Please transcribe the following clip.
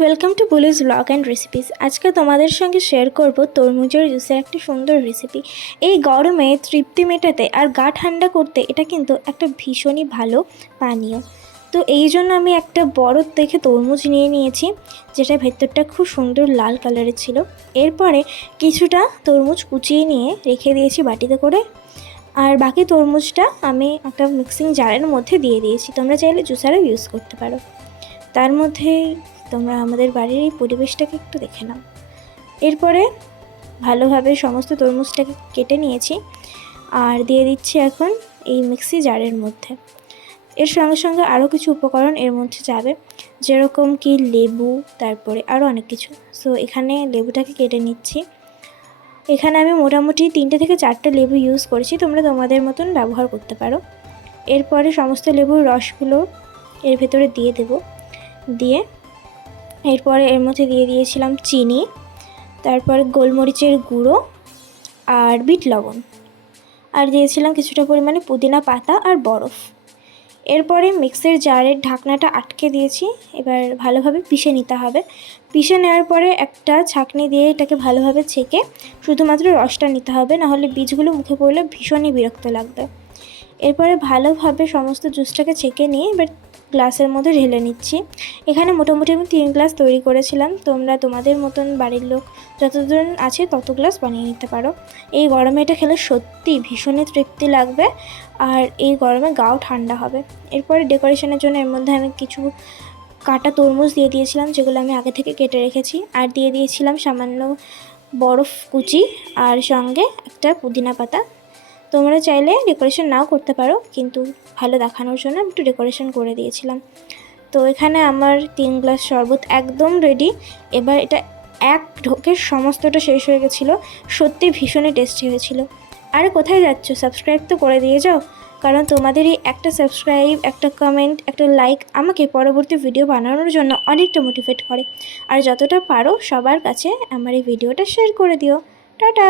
Welcome to bullish blog and recipes. আজকে তোমাদের সঙ্গে শেয়ার করব তরমুজের জুসের একটা সুন্দর রেসিপি। এই গরমে তৃপ্তি মেটাতে আর গা ঠান্ডা করতে এটা কিন্তু একটা ভীষণই ভালো পানীয়। তো এই জন্য আমি একটা বড় দেখে তরমুজ নিয়ে নিয়েছি, যেটা ভেতরটা খুব সুন্দর লাল কালারের ছিল। এরপরে কিছুটা তরমুজ কুচিয়ে নিয়ে রেখে দিয়েছি বাটিতে করে, আর বাকি তরমুজটা আমি একটা মিক্সিং জারের মধ্যে দিয়ে দিয়েছি। তোমরা চাইলে জুসারও ইউজ করতে পারো। তার মধ্যেই তোমরা আমাদের বাড়ির এই পরিবেশটাকে একটু দেখে নাও। এরপরে ভালোভাবে সমস্ত তরমুজটাকে কেটে নিয়েছি আর দিয়ে দিচ্ছি এখন এই মিক্সি জারের মধ্যে। এর সঙ্গে সঙ্গে আরও কিছু উপকরণ এর মধ্যে যাবে, যেরকম কি লেবু, তারপরে আরও অনেক কিছু। সো এখানে লেবুটাকে কেটে নিচ্ছি। এখানে আমি মোটামুটি 3টে থেকে 4টে লেবু ইউজ করেছি, তোমরা তোমাদের মতন ব্যবহার করতে পারো। এরপরে সমস্ত লেবুর রসগুলো এর ভেতরে দিয়ে দেব। দিয়ে এরপরে এর মধ্যে দিয়ে দিয়েছিলাম চিনি, তারপরে গোলমরিচের গুঁড়ো আর বিট লবণ, আর দিয়েছিলাম কিছুটা পরিমাণে পুদিনা পাতা আর বরফ। এরপরে মিক্সির জারের ঢাকনাটা আটকে দিয়েছি। এবার ভালোভাবে পিষে নিতে হবে। পিষে নেওয়ার পরে একটা ছাঁকনি দিয়ে এটাকে ভালোভাবে ছেঁকে শুধুমাত্র রসটা নিতে হবে, নাহলে বীজগুলো মুখে পড়লে ভীষণই বিরক্ত লাগবে। এরপরে ভালোভাবে সমস্ত জুসটাকে ছেঁকে নিয়ে এবার গ্লাসের মধ্যে ঢেলে নিচ্ছি। এখানে মোটামুটি আমি 3 গ্লাস তৈরি করেছিলাম। তোমরা তোমাদের মতন বাড়ির লোক যতজন আছে তত গ্লাস বানিয়ে নিতে পারো। এই গরমে এটা খেলে সত্যি ভীষণই তৃপ্তি লাগবে, আর এই গরমে গাও ঠান্ডা হবে। এরপরে ডেকোরেশনের জন্য এর মধ্যে আমি কিছু কাটা তরমুজ দিয়ে দিয়েছিলাম, যেগুলো আমি আগে থেকে কেটে রেখেছি, আর দিয়ে দিয়েছিলাম সামান্য বরফ কুচি, আর সঙ্গে একটা পুদিনা পাতা। তোমরা চাইলে ডেকোরেশন নাও করতে পারো, কিন্তু ভালো দেখানোর জন্য আমি একটু ডেকোরেশন করে দিয়েছিলাম। তো এখানে আমার 3 গ্লাস শরবত একদম রেডি। এবার এটা এক ঢোকে সমস্তটা শেষ হয়ে গেছিলো। সত্যি ভীষণই টেস্টি হয়েছিল। আর কোথায় যাচ্ছ? সাবস্ক্রাইব তো করে দিয়ে যাও, কারণ তোমাদের এই একটা সাবস্ক্রাইব, একটা কমেন্ট, একটা লাইক আমাকে পরবর্তী ভিডিও বানানোর জন্য অনেকটা মোটিভেট করে। আর যতটা পারো সবার কাছে আমার এই ভিডিওটা শেয়ার করে দিও। টাটা।